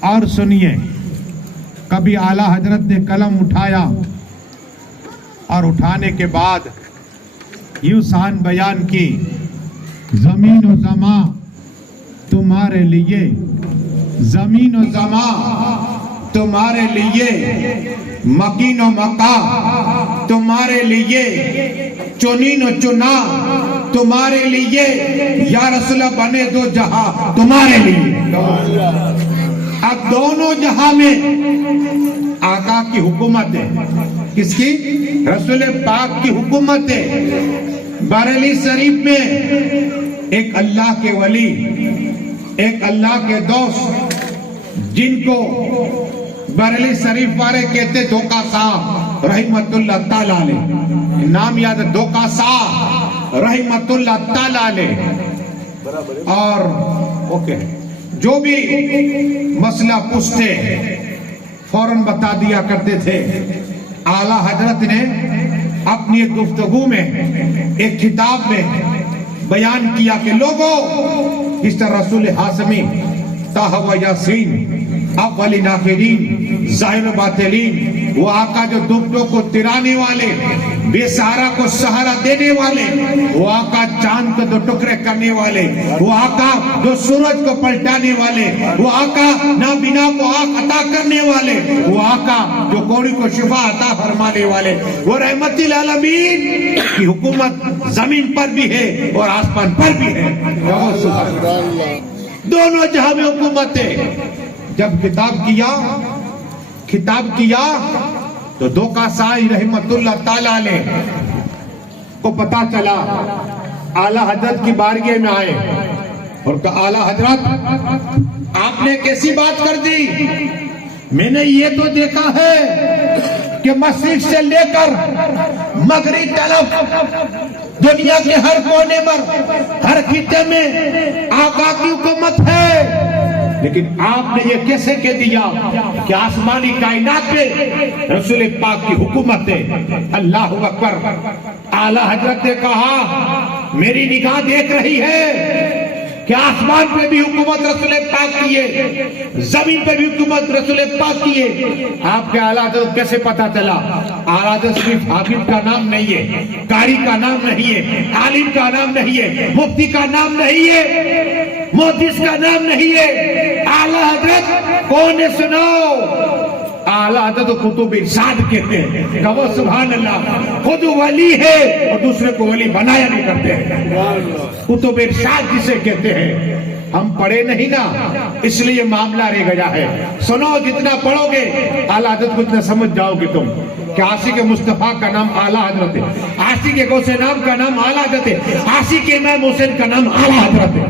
اور سنیے، کبھی اعلیٰ حضرت نے قلم اٹھایا اور اٹھانے کے بعد یوں شان بیان کی، زمین و زماں تمہارے لیے، زمین و زماں تمہارے لیے، مکین و مکا تمہارے لیے، چنین و چنا تمہارے لیے، یا رسول اللہ بنے دو جہاں تمہارے لیے۔ اب دونوں جہاں میں آقا کی حکومت ہے، کس کی؟ رسول پاک کی حکومت ہے۔ بریلی شریف میں ایک اللہ کے ولی، ایک اللہ کے دوست، جن کو بریلی شریف والے کہتے دھوکا صاحب رحمت اللہ تعالی علیہ، نام یاد ہے، دھوکا صاحب رحمت اللہ تعالی علیہ۔ اور اوکے، جو بھی مسئلہ پوچھتے فوراً بتا دیا کرتے تھے۔ اعلیٰ حضرت نے اپنی ایک گفتگو میں، ایک کتاب میں بیان کیا کہ لوگوں، اس طرح رسول ہاشمی طٰہٰ و یاسین اولین آخرین ظاہر و باطنین، وہ آقا جو دبٹوں کو ترانے والے، بے سہارا کو سہارا دینے والے، وہ آقا چاند کو دو ٹکڑے کرنے والے، وہ آقا جو سورج کو پلٹانے والے، وہ آقا نابینا کو آنکھ عطا کرنے والے، وہ آقا جو کوڑی کو شفا عطا فرمانے والے، وہ رحمت للعالمین کی حکومت زمین پر بھی ہے اور آسمان پر بھی ہے۔ دونوں جہاں میں حکومت ہے۔ جب خطاب کیا تو دھوکا سائی رحمت اللہ تعالی علیہ کو پتا چلا، اعلیٰ حضرت کی بارگاہ میں آئے اور کہا اعلیٰ حضرت آپ نے کیسی بات کر دی؟ میں نے یہ تو دیکھا ہے کہ مشرق سے لے کر مغرب طرف دنیا کے ہر کونے پر، ہر خطے میں آقا کی حکومت ہے، لیکن آپ نے یہ کیسے کہہ دیا کہ آسمانی کائنات پہ رسول پاک کی حکومت ہے؟ اللہ اکبر۔ اعلیٰ حضرت نے کہا میری نگاہ دیکھ رہی ہے کہ آسمان پہ بھی حکومت رسول پاک کی ہے، زمین پہ بھی حکومت رسول پاک کی ہے۔ آپ کے اعلیٰ حضرت کیسے پتا چلا؟ اعلیٰ حضرت صرف حافظ کا نام نہیں ہے، قاری کا نام نہیں ہے، عالم کا نام نہیں ہے، مفتی کا نام نہیں ہے، محدث کا نام نہیں ہے۔ اعلیٰ حضرت کون ہے سناؤ؟ اعلیٰ حضرت کتب ارشاد کہتے ہیں، کہو سبحان اللہ، خود ولی ہے اور دوسرے کو ولی بنایا نہیں کرتے ہیں۔ کتب ارشاد جسے کہتے ہیں، ہم پڑھے نہیں نا، اس لیے معاملہ رہ گیا ہے۔ سنو، جتنا پڑھو گے اعلیٰ حضرت کو اتنا سمجھ جاؤ گے تم کہ عاشق مصطفیٰ کا نام اعلیٰ حضرت ہے، عاشق غوث نام کا نام اعلیٰ حضرت ہے، عاشق امام حسین کا نام اعلیٰ حضرت ہے۔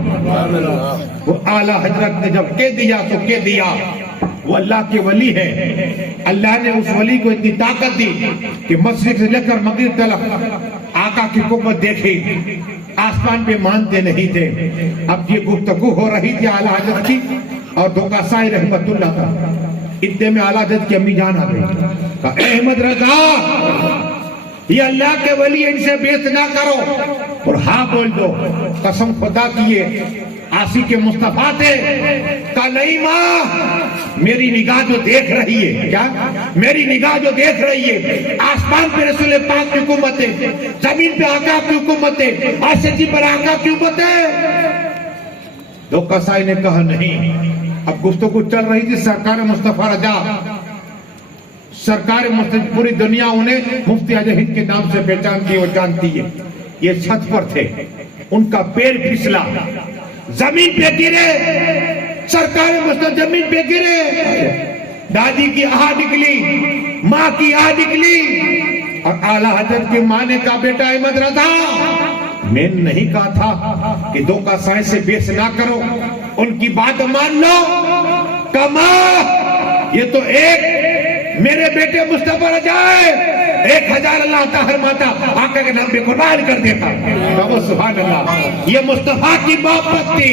وہ اعلیٰ حضرت نے جب کہہ دیا تو کہہ دیا، وہ اللہ کے ولی ہے۔ اللہ نے اس ولی کو اتنی طاقت دی کہ مشرق سے لے کر مغرب تک آقا کی حکومت دیکھی، آسمان پہ مانتے نہیں تھے۔ اب یہ گفتگو ہو رہی تھی اعلیٰ حضرت کی اور دھوکا سائی رحمت اللہ کا۔ اتنے میں اعلیٰ حضرت کی امی جان آ گئی، کہا احمد رضا یہ اللہ کے ولی، ان سے بیعت نہ کرو اور ہاں بول دو۔ قسم خدا کی یہ عاشق مصطفیٰ تھے۔ کہا نہیں ماں، میری نگاہ جو دیکھ رہی ہے، کیا میری نگاہ جو دیکھ رہی ہے، آسمان پہ رسول پاک کی حکومت ہے، زمین پہ آقا کی حکومت ہے، عاشقی پر آقا کی حکومت ہے۔ دھوکا سائی نے کہا نہیں۔ اب گفتگو چل رہی تھی سرکار مصطفیٰ رضا، سرکار مصطفیٰ، پوری دنیا انہیں مفتی اعظم ہند کے نام سے پہچانتی ہے، وہ جانتی ہے۔ یہ چھت پر تھے، ان کا پیر پھسلا، زمین پہ گرے، سرکار مصطفیٰ زمین پہ گرے، دادی کی آہ نکلی، ماں کی آہ نکلی، اور اعلیٰ حضرت کی ماں نے کہا بیٹا احمد رضا، میں نے نہیں کہا تھا کہ دھوکا سائی سے بیعت نہ کرو، ان کی بات مان لو؟ کہا ماں یہ تو ایک میرے بیٹے مصطفیٰ رضا ہے، 1000 اللہ عطا فرماتا، آقا کے نام پہ قربان کر دیتا۔ کہو سبحان اللہ، یہ مصطفیٰ کی محبت تھی۔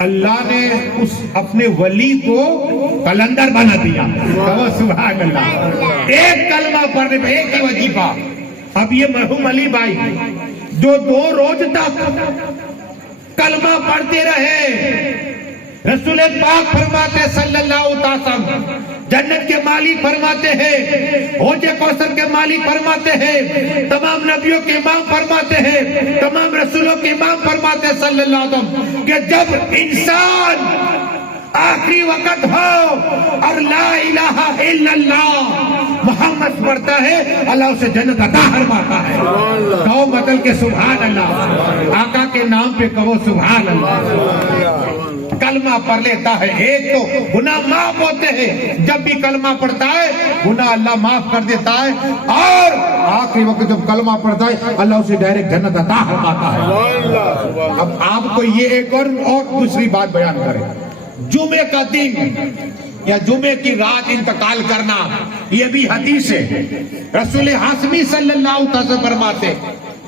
اللہ نے اس اپنے ولی کو کلندر بنا دیا. سبحان اللہ. ایک کلمہ پڑھنے پہ ایک ہی وظیفہ. اب یہ مرحوم علی بھائی جو 2 روز تک کلمہ پڑھتے رہے، رسول پاک فرماتے صلی اللہ علیہ وسلم، جنت کے مالک فرماتے ہیں، حوض کوثر کے مالک فرماتے ہیں، تمام نبیوں کے امام فرماتے ہیں، تمام رسولوں کے امام فرماتے ہیں صلی اللہ علیہ وسلم کہ جب انسان آخری وقت ہو اور لا الہ الا اللہ محمد پڑھتا ہے، اللہ اسے جنت عطا فرماتا ہے. کہو بدل کے سبحان اللہ. آقا کے نام پہ کہو سبحان اللہ. کلمہ پڑھ لیتا ہے ایک تو گناہ معاف ہوتے ہیں، جب بھی کلمہ پڑھتا ہے گناہ اللہ معاف کر دیتا ہے، اور آخری وقت جب کلمہ پڑھتا ہے اللہ اسے ڈائریکٹ جنت عطا فرماتا ہے. اب آپ کو یہ ایک اور دوسری بات بیان کریں. جمعے کا دن یا جمعے کی رات انتقال کرنا، یہ بھی حدیث ہے. رسول ہاشمی صلی اللہ علیہ وسلم فرماتے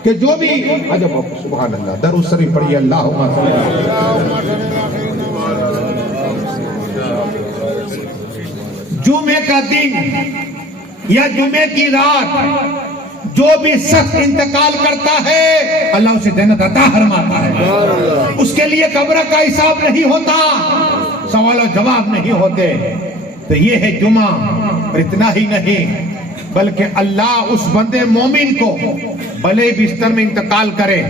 کہ جو بھی عجب سبحان اللہ درود شریف پڑھیے اللہم صلی اللہ. جمعے کا دن یا جمعے کی رات جو بھی شخص انتقال کرتا ہے اللہ اسے جنت عطا فرماتا ہے. اس کے لیے قبر کا حساب نہیں ہوتا، سوال و جواب نہیں ہوتے. تو یہ ہے جمعہ. اور اتنا ہی نہیں بلکہ اللہ اس بندے مومن کو بھلے بستر میں انتقال کرے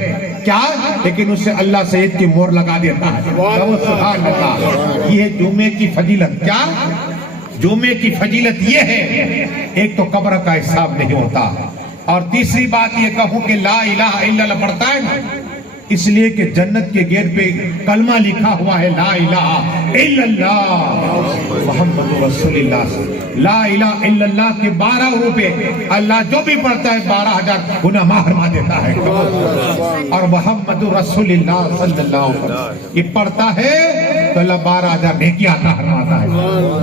کیا، لیکن اس سے اللہ سید کی مہر لگا دیتا ہے. سبحان اللہ. یہ جمعے کی فضیلت. کیا جمعے کی فضیلت یہ ہے، ایک تو قبر کا حساب نہیں ہوتا، اور تیسری بات یہ کہوں کہ لا الہ الا اللہ پڑھتا ہے نا، اس لیے کہ جنت کے گیٹ پہ کلمہ لکھا ہوا ہے لا الہ الا اللہ محمد رسول اللہ. لا الہ الا اللہ کے 12 روپے اللہ جو بھی پڑھتا ہے 12,000 گناہ معاف فرما دیتا ہے. اور محمد رسول اللہ صلی اللہ علیہ وسلم یہ پڑھتا ہے تو اللہ 12,000 نیکیاں عطا فرماتا ہے.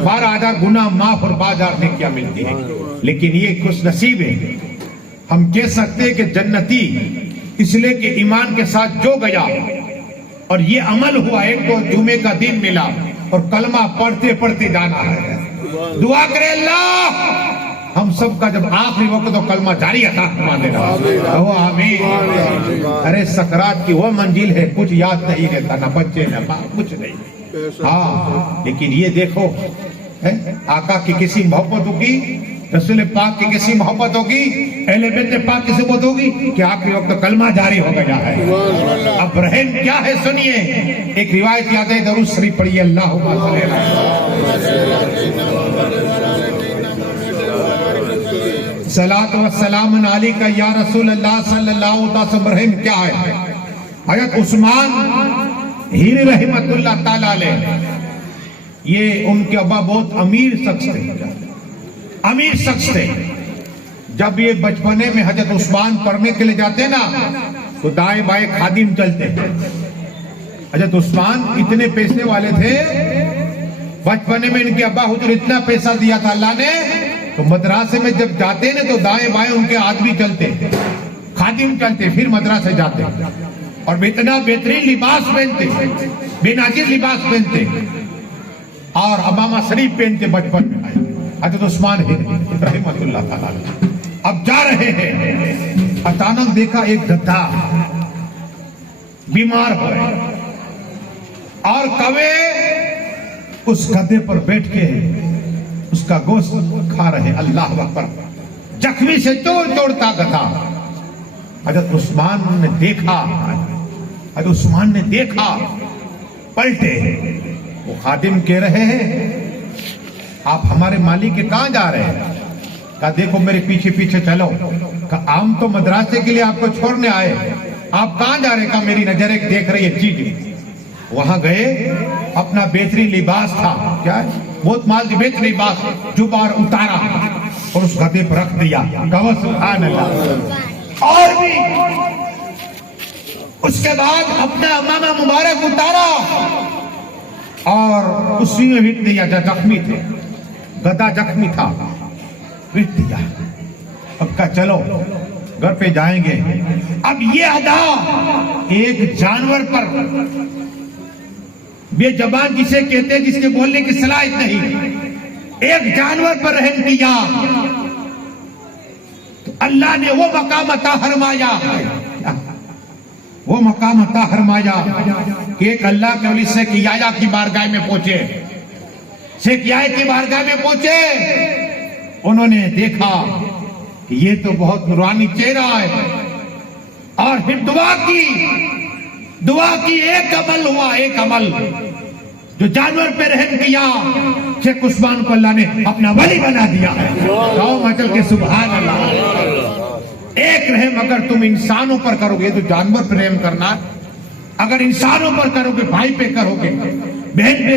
12,000 گناہ معاف اور 12,000 نیکیاں ملتی ہیں. لیکن یہ خوش نصیب ہے. ہم کہہ سکتے ہیں کہ جنتی اس لیے کہ ایمان کے ساتھ جو گیا اور یہ عمل ہوا. ایک تو جمعے کا دن ملا اور کلمہ پڑھتے پڑھتے جانا ہے. دعا کرے اللہ ہم سب کا جب آخری وقت تو کلمہ جاری عطا فرما دینا. آمین. ارے سکرات کی وہ منزل ہے کچھ یاد نہیں رہتا، نہ بچے نہ باپ کچھ نہیں. ہاں لیکن یہ دیکھو آقا کی کسی محبت ہوگی، رسول پاک کی کسی محبت ہوگی، اہل بیت پاک کی محبت ہوگی کہ آخری وقت کلمہ جاری ہو گیا ہے. اب رہن کیا ہے سنیے. ایک روایت یاد ہے، درود شریف پڑھیے اللہم صلی صلاۃ و سلام علیک یا رسول اللہ صلی اللہ علیہ وسلم. رحم کیا ہے؟ حضرت عثمان ہیرے رحمت اللہ تعالی علیہ، یہ ان کے ابا بہت امیر شخص تھے، امیر شخص تھے. جب یہ بچپنے میں حضرت عثمان پڑھنے کے لیے جاتے نا تو دائیں بائیں خادم چلتے. حضرت عثمان اتنے پیسے والے تھے، بچپنے میں ان کے ابا حضور اتنا پیسہ دیا تھا اللہ نے، تو مدرسے میں جب جاتے نا تو دائیں بائیں ان کے آدمی چلتے، خادم چلتے، پھر مدرسے جاتے اور اتنا بہترین لباس پہنتے، بے نظیر لباس پہنتے اور امامہ شریف پہنتے بچپن میں. حضرت عثمان رحمۃ اللہ تعالی اب جا رہے ہیں، اچانک دیکھا ایک گدھا بیمار ہو رہے اور کوے اس گدھے پر بیٹھ کے اس کا گوشت کھا رہے. اللہ اکبر. زخمی سے توڑتا گدھا. حضرت عثمان نے دیکھا، حضرت عثمان نے دیکھا، پلٹے. وہ خادم کہہ رہے ہیں آپ ہمارے مالک کے کہاں جا رہے ہیں؟ کہا دیکھو میرے پیچھے پیچھے چلو. کہا ہم تو مدرسے کے لیے آپ کو چھوڑنے آئے، آپ کہاں جا رہے ہیں؟ کہا میری نظر ایک دیکھ رہی ہے چیز. وہاں گئے، اپنا بہترین لباس تھا، کیا بہت مال کی بہترین لباس جبار اتارا اور اس گدھے پر رکھ دیا. کہو سبحان اللہ. اور بھی اس کے بعد اپنا امامہ مبارک اتارا اور اسی میں وٹ دیا جو زخمی تھے. گدھا زخمی تھا، وٹ دیا. اب کہا چلو گھر پہ جائیں گے. اب یہ ادا ایک جانور پر بے زبان جسے کہتے ہیں جس کے بولنے کی صلاحیت نہیں، ایک جانور پر رحم کیا تو اللہ نے وہ مقام عطا فرمایا، وہ مقام عطا فرمایا کہ ایک اللہ کے ولی شیخ یحییٰ کی بارگاہ میں پہنچے، شیخ یحییٰ کی بارگاہ میں پہنچے، انہوں نے دیکھا کہ یہ تو بہت نورانی چہرہ ہے، اور پھر دعا کی ایک عمل ہوا، ایک عمل جو جانور پہ رحم کیا، شیخ عثمان کو اللہ نے اپنا ولی بنا دیا ہے۔ مچل کے سبحان اللہ۔ ایک رحم اگر تم انسانوں پر کرو گے تو جانور پہ رحم کرنا، اگر انسانوں پر کرو گے، بھائی پہ کرو گے، بہن پہ